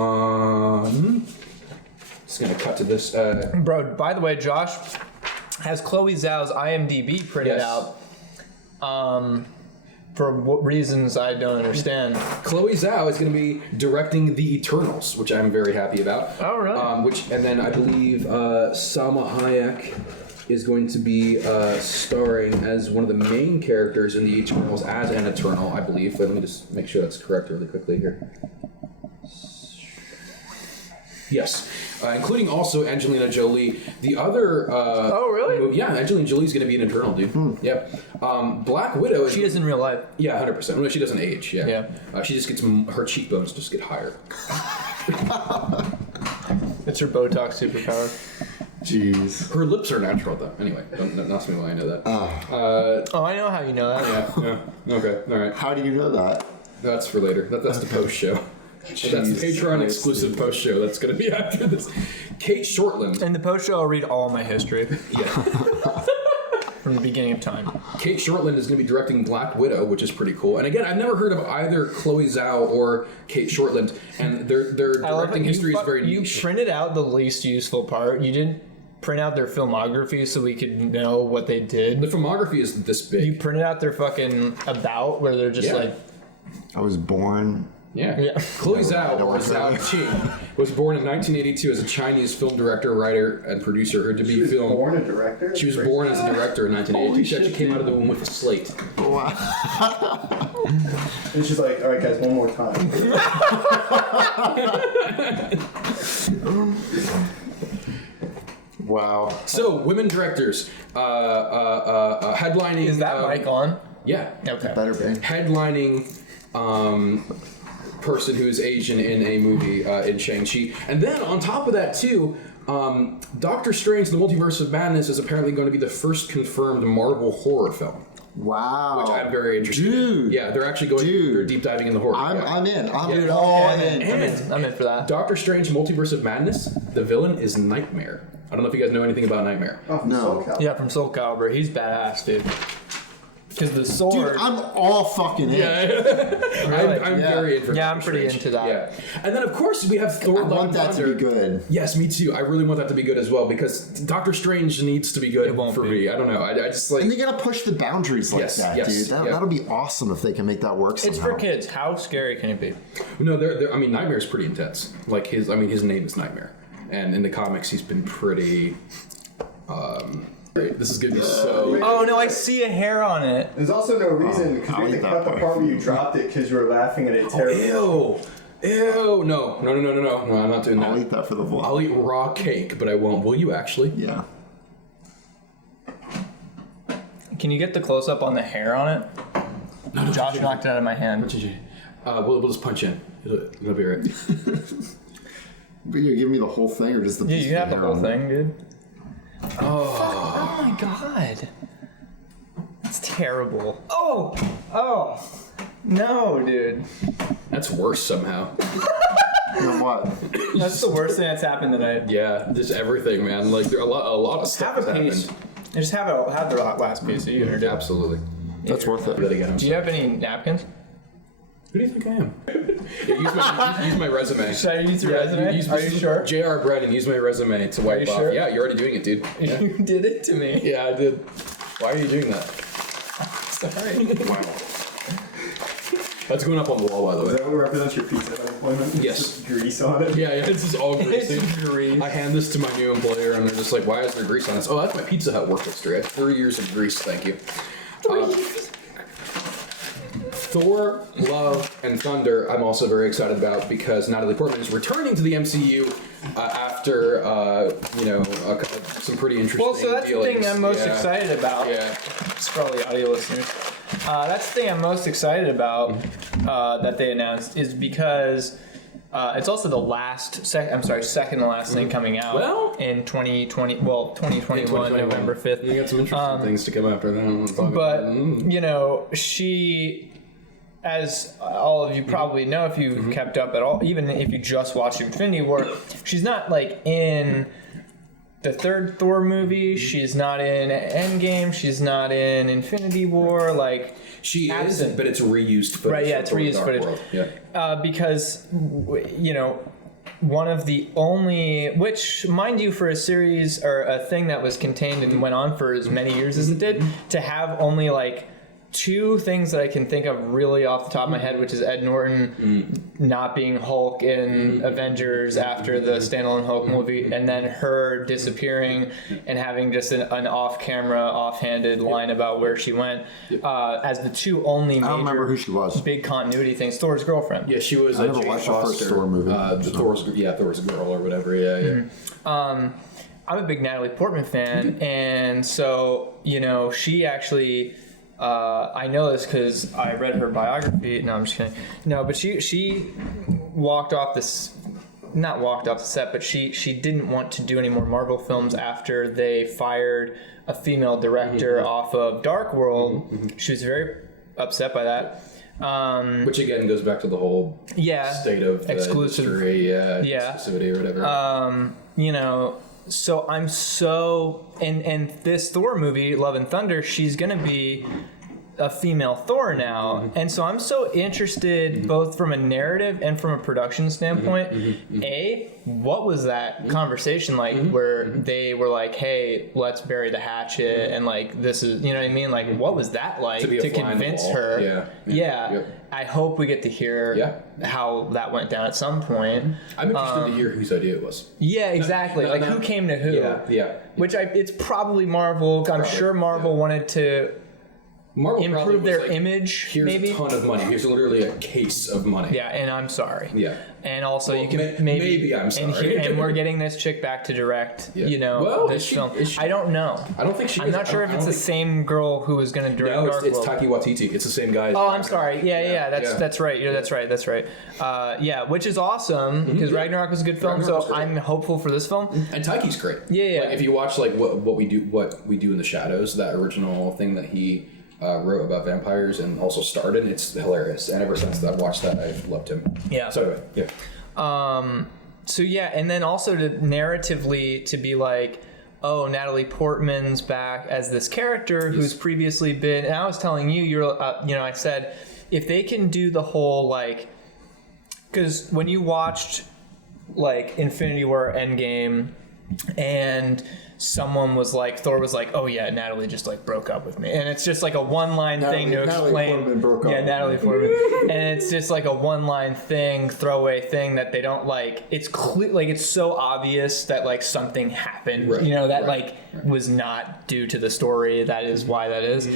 Just gonna cut to this. Bro, by the way, Josh has Chloe Zhao's IMDb printed out. For reasons I don't understand. Chloe Zhao is going to be directing The Eternals, which I'm very happy about. Oh, really? And then I believe Salma Hayek is going to be starring as one of the main characters in The Eternals as an Eternal, I believe. But let me just make sure that's correct really quickly here. Yes, including also Angelina Jolie. The other. Oh, really? Movie, yeah, Angelina Jolie's going to be an Eternal, dude. Yep. Black Widow. She is in real life. Yeah, 100%. No, she doesn't age. Yeah. Yeah. She just gets her cheekbones just get higher. It's her Botox superpower. Jeez. Her lips are natural though. Anyway, don't ask me why I know that. Oh, I know how you know that. Yeah. Okay. All right. How do you know that? That's for later. That's the post show. That's the Patreon exclusive post show. That's going to be after this. Kate Shortland. In the post show, I'll read all my history Yeah. from the beginning of time. Kate Shortland is going to be directing Black Widow, which is pretty cool. And again, I've never heard of either Chloe Zhao or Kate Shortland, and their directing history is very You niche. printed out the least useful part. You didn't print out their filmography so we could know what they did? The filmography is this big. You printed out their fucking about where they're just like, I was born. Yeah. Chloe Zhao, or Zhao Qing, was born in 1982 as a Chinese film director, writer, and producer. Her debut film. Born a director? She was born as a director in 1982. She actually came out of the womb with a slate. Wow. And she's like, all right, guys, one more time. Wow. So, women directors. Headlining. is that mic on? Yeah. Okay. Better be. Headlining person who is Asian in a movie in Shang-Chi. And then on top of that too, Doctor Strange: The Multiverse of Madness is apparently going to be the first confirmed Marvel horror film, Wow. which I'm very interested in. Dude. Yeah, they're actually going they're deep diving in the horror. I'm in. I'm Oh, all I'm in. in. I'm in for that. Doctor Strange: Multiverse of Madness, the villain is Nightmare. I don't know if you guys know anything about Nightmare. Oh, No. Yeah, from Soul Calibur. He's badass, dude. Because the sword. Dude, I'm all fucking in. I'm very in for Yeah, I'm Doctor pretty Strange. into that. Yeah. And then of course we have Thor: I Love want and that to Thunder. be good. Yes, me too. I really want that to be good as well because Doctor Strange needs to be good It won't for be. me. I don't know. I just like And they gotta push the boundaries like Yes, that, yes, dude. yeah. That'll be awesome if they can make that work somehow. It's for kids. How scary can it be? no. I mean, Nightmare's pretty intense. Like his name is Nightmare, and in the comics he's been pretty. Great. This is gonna be so. Oh no, I see a hair on it. There's also no reason, because I'll we eat had to that cut the part. part where you dropped it because you were laughing at it terribly. Ew. No, I'm not doing I'll that. eat that for the vlog. I'll eat raw cake, but I won't. Will you actually? Yeah. Can you get the close up on the hair on it? No, Josh knocked it out of my hand. We'll just punch in. It'll be right. But you give me the whole thing or just the Yeah, piece you can of have the hair whole on it? thing, dude. Oh my god. That's terrible. Oh! No, dude. That's worse somehow. You know what? That's the worst thing that's happened tonight. Yeah, just everything, man. Like there a lot of stuff Have has a piece. happened. Just have the last piece. You can do it. Absolutely. That's worth it. Do that again. Do you have any napkins? Who do you think I am? Yeah, use my resume. Should I use your resume? Are you sure? J.R. Brennan, use my resume to wipe you off. sure? Yeah, you're already doing it, dude. Yeah. You did it to me. Yeah, I did. Why are you doing that? Sorry. Wow. That's going up on the wall, by the Is way. that what represents your pizza unemployment? Yes. It's just grease on it? Yeah, this is all greasy. It's grease. I hand this to my new employer, and they're just like, "Why is there grease on this?" Oh, that's my Pizza Hut work history. I have 3 years of grease, thank you. Thor, Love, and Thunder, I'm also very excited about because Natalie Portman is returning to the MCU after, some pretty interesting Well, so that's the thing I'm most excited about. Yeah. It's probably audio listeners. That's the thing I'm most excited about that they announced is because it's also the second to last thing coming out Well- in 2021, November 5th. You got some interesting things to come after that. I don't want to talk But, about. she, as all of you probably know if you've kept up at all, even if you just watched Infinity War, she's not like in the third Thor movie, she's not in Endgame, she's not in Infinity War, like... She absent. is, but it's reused footage. Right, yeah, it's for Thor: reused Dark footage. World. Yeah. Because, one of the only, which, mind you, for a series or a thing that was contained and went on for as many years as it did, to have only like 2 things that I can think of really off the top of my head, which is Ed Norton not being Hulk in Avengers after the standalone Hulk movie, and then her disappearing and having just an off-camera, offhanded line about where she went, as the 2 only I don't remember who major she was. big continuity things. Thor's girlfriend. Yeah, she was I a never Jane watched the first Foster, Thor movie. Thor's girl or whatever. Yeah. I'm a big Natalie Portman fan, and so she actually. I know this because I read her biography. No, I'm just kidding. No, but she walked off this. Not walked off the set, but she didn't want to do any more Marvel films after they fired a female director off of Dark World. She was very upset by that. Which again goes back to the whole state of exclusive industry, exclusivity or whatever. So I'm so and this Thor movie, Love and Thunder, she's gonna be a female Thor now, and so I'm so interested both from a narrative and from a production standpoint. What was that conversation like where they were like, hey, let's bury the hatchet, and like this is, you know what I mean, like what was that like to convince her? I hope we get to hear how that went down at some point. I'm interested to hear whose idea it was. Yeah, exactly. Who came to who? Which it's probably Marvel. I'm sure Marvel wanted to improve their image. Here's maybe a ton of money. Here's literally a case of money. Yeah, and I'm sorry. Yeah. And also, you can maybe I'm sorry. And we're getting this chick back to direct. You know, well, this film. I don't know. I don't think she. I'm not sure if it's the same girl who was going to direct. No, Dark it's World. Taika Waititi. It's the same guy. Oh, I'm sorry. Yeah. That's right. That's right. Which is awesome because Ragnarok was a good film. So I'm hopeful for this film. And Taiki's great. Yeah. Like, if you watch like what we do in the shadows, that original thing that he wrote about vampires and also starred in, it's hilarious. And ever since I've watched that, I've loved him. Yeah. So anyway, yeah. And then also to narratively to be like, oh, Natalie Portman's back as this character who's previously been. And I was telling you, I said if they can do the whole like, because when you watched like Infinity War Endgame, and someone was like, Thor was like, oh yeah, Natalie just like broke up with me, and it's just like a one-line thing to explain. Portman broke up. Yeah, Natalie Portman, and it's just like a one-line thing, throwaway thing that they don't like. It's clear, like it's so obvious that like something happened, was not due to the story. That is why that is.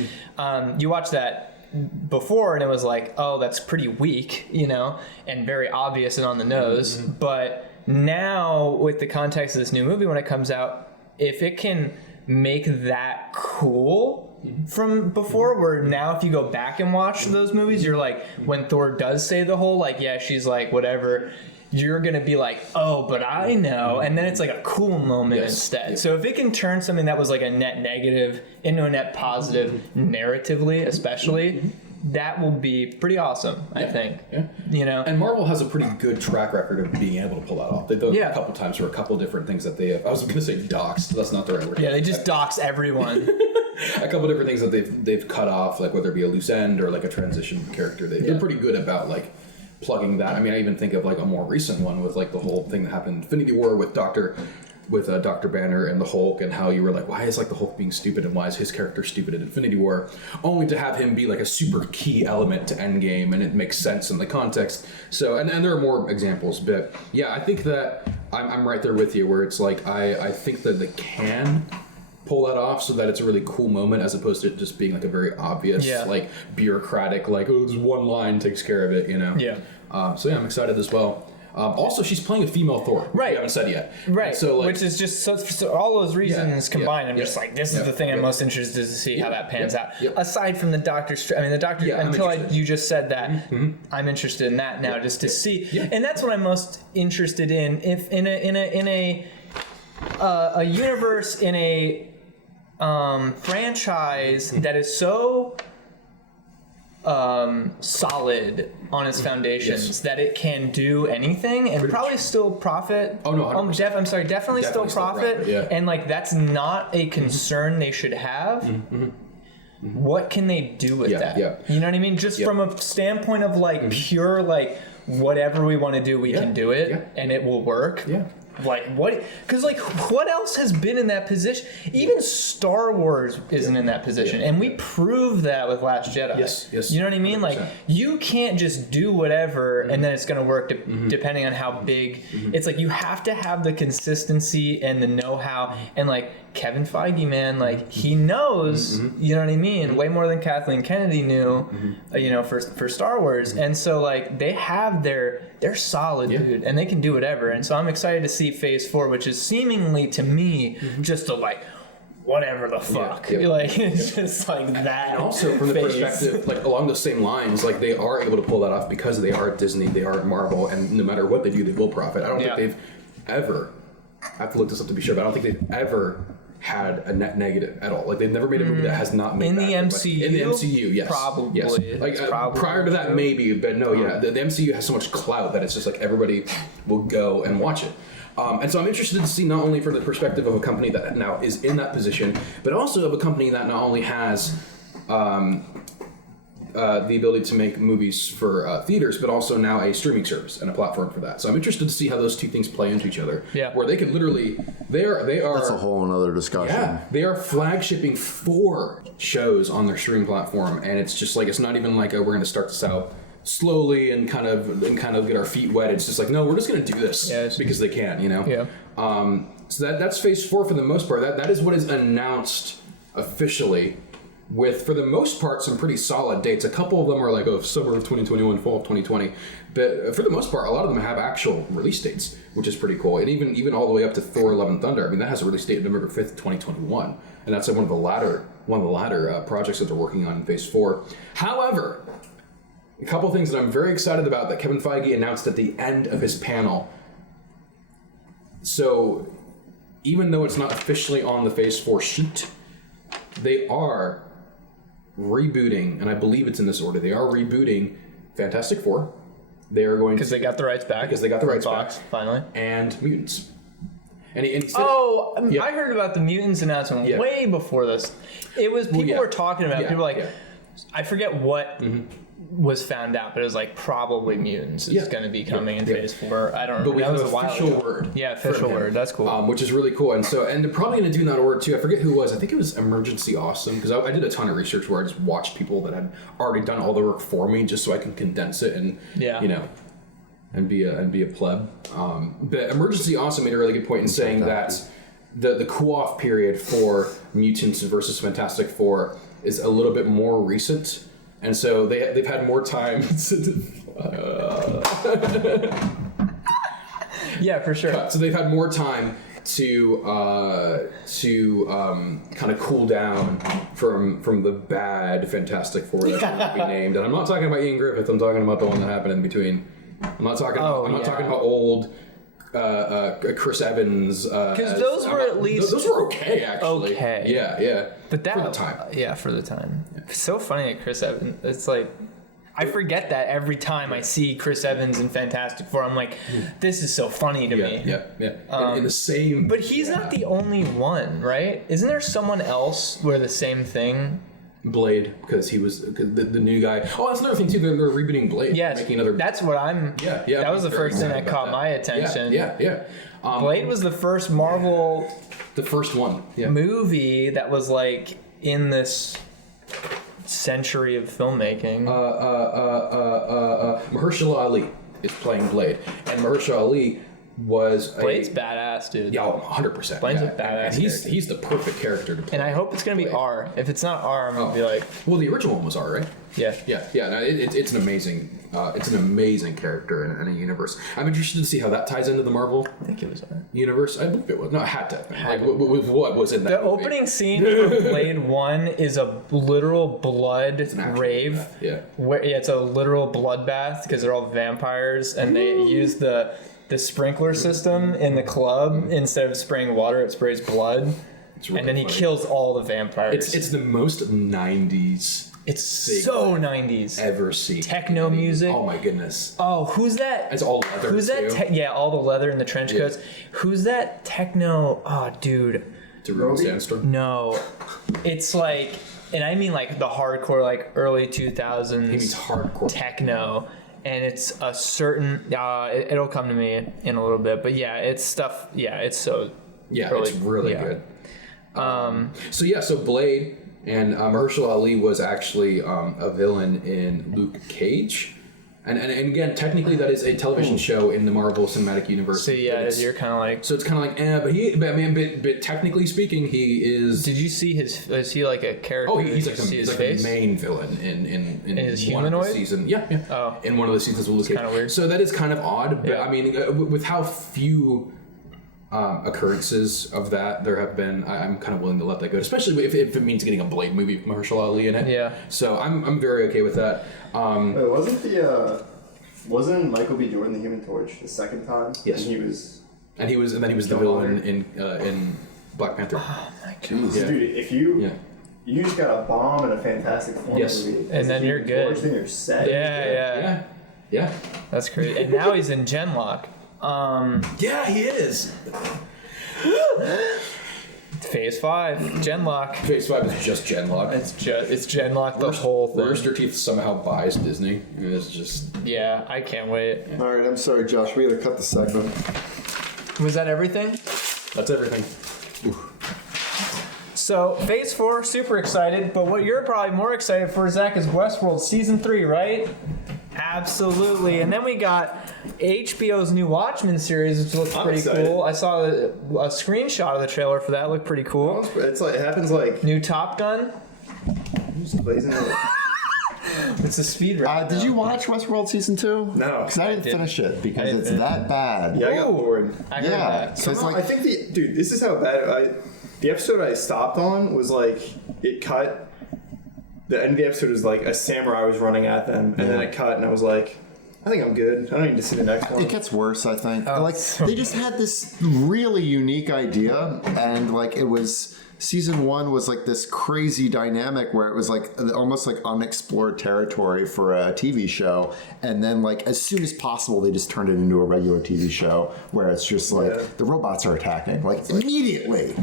You watch that before, and it was like, oh, that's pretty weak, and very obvious and on the nose, but. Now, with the context of this new movie, when it comes out, if it can make that cool from before, where now if you go back and watch those movies, you're like, when Thor does say the whole, like, yeah, she's like, whatever, you're going to be like, oh, but I know. And then it's like a cool moment instead. Yeah. So if it can turn something that was like a net negative into a net positive, narratively especially, that will be pretty awesome, I think. Yeah. And Marvel has a pretty good track record of being able to pull that off. They've done it a couple times for a couple different things that they have. I was going to say doxed. That's not the right word. Yeah, they just dox everyone. A couple different things that they've cut off, like whether it be a loose end or like a transition character. They're pretty good about like plugging that. I mean, I even think of like a more recent one with like the whole thing that happened in Infinity War with Dr. Banner and the Hulk, and how you were like, why is like the Hulk being stupid and why is his character stupid in Infinity War, only to have him be like a super key element to Endgame, and it makes sense in the context. So and there are more examples, but yeah, I think that I'm right there with you where it's like I think that they can pull that off so that it's a really cool moment as opposed to just being like a very obvious like bureaucratic like, oh, this one line takes care of it, so yeah, I'm excited as well. Also, she's playing a female Thor. Right. We haven't said yet. Right. So, like, which is just so all those reasons combined. I'm just like, this is the thing I'm most interested to see how that pans out. Aside from the Doctor, until you just said that, I'm interested in that now, just to see. And that's what I'm most interested in. If in a universe, in a franchise that is so solid on its foundations that it can do anything and probably still profit. Oh no, definitely still profit. And like that's not a concern they should have. What can they do with that? You know what I mean? Just from a standpoint of like pure like whatever we want to do, we can do it and it will work. Like what? Because like what else has been in that position? Even Star Wars isn't in that position, and we proved that with Last Jedi. Yes. You know what I mean? 100%. Like you can't just do whatever and then it's going to work depending on how big. It's like you have to have the consistency and the know-how, and like Kevin Feige, man, like he knows. You know what I mean? Way more than Kathleen Kennedy knew. For Star Wars, and so like they have they're solid, dude, and they can do whatever. And so I'm excited to see Phase 4, which is seemingly to me just a like whatever the fuck, like it's just like that. And also from the perspective, like along the same lines, like they are able to pull that off because they are Disney, they are Marvel, and no matter what they do, they will profit. I don't think they've ever. I have to look this up to be sure, but I don't think they've ever had a net negative at all. Like they've never made a movie that has not made in that. the MCU. In the MCU, yes, probably. Yes. Like probably prior to that, maybe, but no, the MCU has so much clout that it's just like everybody will go and watch it. And so I'm interested to see not only from the perspective of a company that now is in that position, but also of a company that not only has the ability to make movies for theaters, but also now a streaming service and a platform for that. So I'm interested to see how those two things play into each other. Yeah. Where they could literally, they are. That's a whole another discussion. Yeah, they are flagshipping 4 shows on their streaming platform, and it's just like, it's not even like we're going to start this out slowly and kind of get our feet wet. It's just like, no, we're just going to do this because they can, you know. Yeah. So that's phase 4 for the most part. That is what is announced officially, with, for the most part, some pretty solid dates. A couple of them are like, summer of 2021, fall of 2020. But for the most part, a lot of them have actual release dates, which is pretty cool. And even all the way up to Thor: Love and Thunder. I mean, that has a release date of November 5th, 2021. And that's one of the latter projects that they're working on in phase 4. However, a couple things that I'm very excited about that Kevin Feige announced at the end of his panel. So even though it's not officially on the phase 4 sheet, they are rebooting, and I believe it's in this order. They are rebooting Fantastic Four. They are going because they got the rights back. Because they got the rights back finally. And Mutants. And he said, I heard about the Mutants announcement way before this. It was people were talking about. People were like, I forget what was found out, but it was like probably Mutants is going to be coming in phase 4. I don't remember. But we that have was an official word. Yeah, official word. That's cool. Which is really cool. And they're probably going to do that word too. I forget who it was. I think it was Emergency Awesome, because I did a ton of research where I just watched people that had already done all the work for me, just so I can condense it and and be a pleb. But Emergency Awesome made a really good point in saying that the cool-off period for Mutants versus Fantastic Four is a little bit more recent. And so they've had more time yeah, for sure. So they've had more time to kind of cool down from the bad Fantastic Four that should be named. And I'm not talking about Ian Griffith. I'm talking about the one that happened in between. I'm not talking about old Chris Evans. Because those were at least those were okay, actually. Okay. Yeah. But that for the time. Yeah, for the time. It's so funny at Chris Evans. It's like I forget that every time I see Chris Evans in Fantastic Four. I'm like, this is so funny to me. Yeah. In the same. But he's not the only one, right? Isn't there someone else where the same thing? Blade, because he was the new guy. Oh, that's another thing too. They're rebooting Blade. Yes, making another. That's what I'm. Yeah. That was the first thing that caught my attention. Yeah. Blade was the first Marvel. The first one. Yeah. Movie that was like in this century of filmmaking. Mahershala Ali is playing Blade, and Mahershala Ali was Blade's badass, dude. Yeah, 100%. Blade's a badass. And he's the perfect character to play. And I hope it's gonna be R. If it's not R, I'm gonna be like, well, the original one was R, right? Yeah. No, it's an amazing character in a universe. I'm interested to see how that ties into the Marvel. I think it was R. Universe. I believe it was. No, it had to. With what was in that? The movie? opening scene from Blade 1 is a literal blood rave. Yeah. Where it's a literal bloodbath because they're all vampires and they use the sprinkler system in the club. Instead of spraying water, it sprays blood. Really and then he kills all the vampires. It's the most 90s. It's so 90s. Ever seen. Techno music. Oh my goodness. Oh, who's that? It's all leather. Who's that? Yeah, all the leather and the trench coats. Who's that techno? Oh, dude. Darude Sandstorm? No. It's like, and I mean like the hardcore, like early 2000s. He means hardcore. Techno. And it's a certain, it'll come to me in a little bit, but yeah, it's stuff, it's so it's really good. So Blade and Mahershala Ali was actually a villain in Luke Cage. And again, technically that is a television show in the Marvel Cinematic Universe. So you're kind of like... So it's kind of like, but technically speaking, he is... Did you see is he like a character? Oh, he's like a main villain in his one humanoid? of the season. Yeah. Oh. In one of the seasons of Luke Cage. Kind of weird. So that is kind of odd, but I mean, with how few occurrences of that there have been, I'm kind of willing to let that go, especially if it means getting a Blade movie with Mahershala Ali in it. Yeah. So I'm very okay with that. Wasn't Michael B. Jordan the Human Torch the second time? Yes. And he was the villain in Black Panther. Oh my god. Dude, if you just got a bomb and a Fantastic Four movie, and then you're good. Torch, then you're set. Yeah. That's crazy. And now he's in Genlock. Yeah, he is. Phase 5, Genlock. Phase 5 is just Genlock. It's Genlock the whole thing. Rooster Teeth somehow buys Disney. And it's just... Yeah, I can't wait. All right, I'm sorry, Josh. We gotta cut the segment. Was that everything? That's everything. So, Phase 4, super excited, but what you're probably more excited for, Zach, is Westworld Season 3, right? Absolutely. And then we got HBO's new Watchmen series, which looks pretty cool. I saw a screenshot of the trailer for that. It looked pretty cool. It's like, it happens like... New Top Gun. Who's blazing it? It's a speed round. Did you watch Westworld Season 2? No. Because I didn't finish it because it's that bad. Yeah, I got Ooh. bored. I heard that. So it's like... I think this is how bad the episode I stopped on was like, it cut. The end of the episode was like a samurai was running at them, and then it cut, and I was like, I think I'm good. I don't need to see the next one. It gets worse, I think. They just had this really unique idea, and like it was season 1 was like this crazy dynamic where it was like almost like unexplored territory for a TV show, and then like as soon as possible they just turned it into a regular TV show where it's just like the robots are attacking like immediately.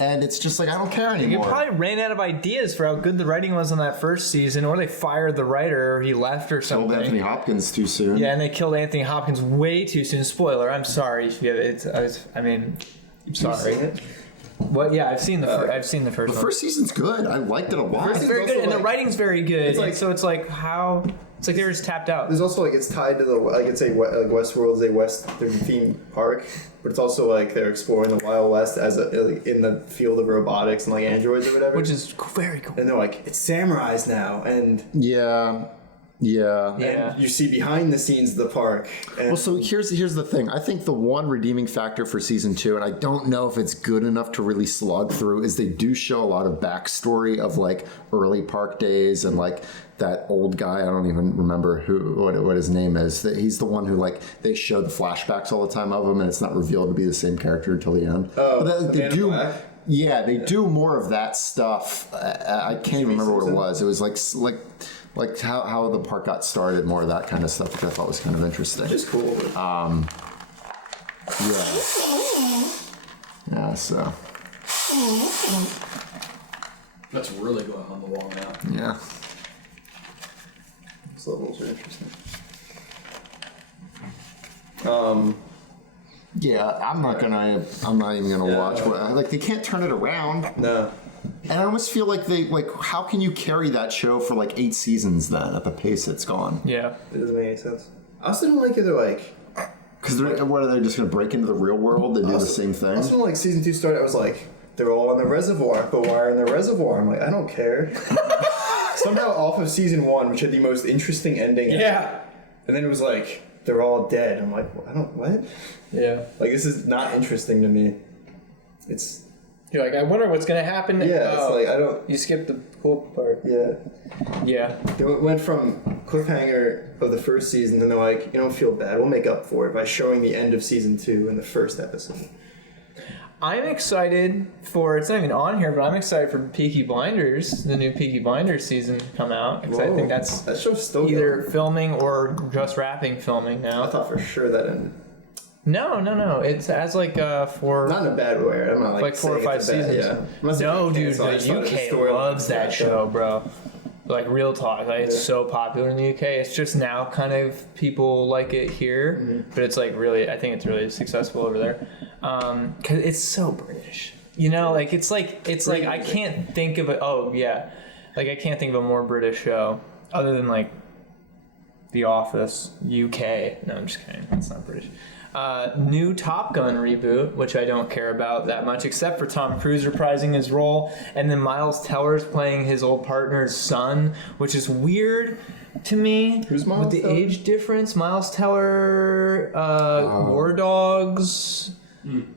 And it's just like, I don't care anymore. You probably ran out of ideas for how good the writing was on that first season, or they fired the writer, or he left or something. Killed Anthony Hopkins too soon. Yeah, and they killed Anthony Hopkins way too soon. Spoiler, I'm sorry. I'm sorry. What? Yeah, I've seen the first The one. first season's good. I liked it a lot. It's very good, and the like- writing's very good. It's like- So it's like how it's like they were just tapped out. There's also like it's tied to the like it's a like Westworld is their theme park, but it's also like they're exploring the Wild West as in the field of robotics and like androids or whatever. Which is very cool. and they're like it's samurais now, and Yeah. Yeah. you see behind the scenes of the park. And Well, so here's the thing. I think the one redeeming factor for season 2, and I don't know if it's good enough to really slog through, is they do show a lot of backstory of like early park days and like that old guy. I don't even remember what his name is. He's the one who like they show the flashbacks all the time of him, and it's not revealed to be the same character until the end. Oh, But the Man in Black? Yeah, they do more of that stuff. I can't even remember what it was. It was like how the park got started, more of that kind of stuff, which I thought was kind of interesting. which is cool. Yeah, so That's really going on the wall now. yeah. Those levels are interesting. Yeah, I'm not even gonna watch. Like they can't turn it around, No. and I almost feel like how can you carry that show for like 8 seasons then at the pace it's gone? Yeah. It doesn't make any sense. I also don't like it. They're like, Because what are they just gonna break into the real world and do the same thing? also when like season 2 started, I was like, they're all in the reservoir, but why are in the reservoir? I'm like, I don't care. Somehow off of season 1, which had the most interesting ending. Yeah. And then it was like, they're all dead. I'm like, what? Yeah. Like, this is not interesting to me. It's, You're like, I wonder what's gonna happen. yeah, it's like, I don't, You skipped the cool part. yeah. Yeah. They went from cliffhanger of the first season, and they're like, you don't feel bad, we'll make up for it by showing the end of season 2 in the first episode. I'm excited for, it's not even on here, but I'm excited for Peaky Blinders, the new Peaky Blinders season to come out. Because I think that's that show's still either going. filming or just wrapping filming now. I thought for sure that ended. No. It's as like 4. Not in a bad way. I'm not like 4 or saying 5 it's a bad- seasons. Yeah. Unless No, it's dude, canceled, I just thought the it was UK storyline loves that bad. show, bro. Like real talk, like it's so popular in the UK. It's just now kind of people like it here, but it's like really, I think it's really successful over there, because it's so British. You know, like it's like I can't think of it. Oh yeah, like I can't think of a more British show other than like The Office UK. No, I'm just kidding. It's not British. New Top Gun reboot, which I don't care about that much, except for Tom Cruise reprising his role, and then Miles Teller's playing his old partner's son, which is weird to me. Who's Miles with the Teller? age difference? Miles Teller, War Dogs.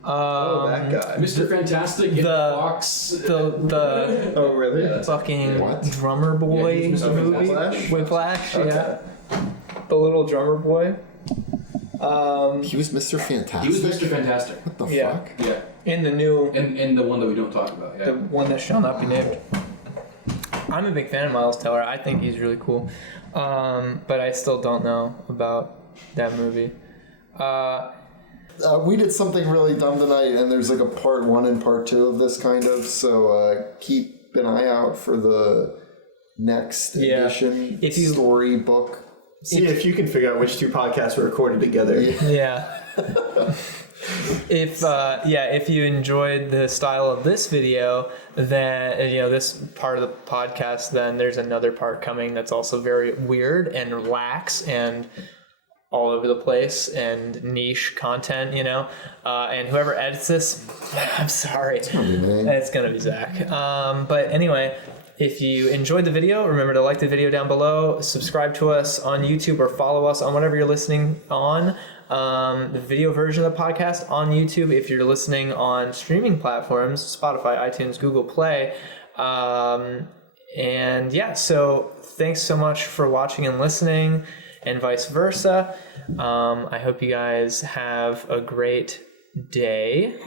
Oh, that guy. Mr. Fantastic in The- Fox. The Oh, really? fucking What? drummer boy Yeah, he's Mr. movie. Whiplash? Whiplash, Okay. yeah. The little drummer boy. He was Mr. Fantastic. He was Mr. Fantastic. What the Yeah. fuck? Yeah. In the new, And the one that we don't talk about. Yeah. the one that shall not be named. I'm a big fan of Miles Teller. I think he's really cool. But I still don't know about that movie. We did something really dumb tonight, and there's like a part 1 and part 2 of this kind of. So keep an eye out for the next edition storybook. See if you can figure out which 2 podcasts were recorded together. Yeah. If you enjoyed the style of this video, then this part of the podcast, then there's another part coming that's also very weird and lax and all over the place and niche content, and whoever edits this, I'm sorry, it's gonna be Zach. But anyway, if you enjoyed the video, remember to like the video down below, subscribe to us on YouTube, or follow us on whatever you're listening on. The video version of the podcast on YouTube. If you're listening on streaming platforms, Spotify, iTunes, Google Play. So thanks so much for watching and listening, and vice versa. I hope you guys have a great day.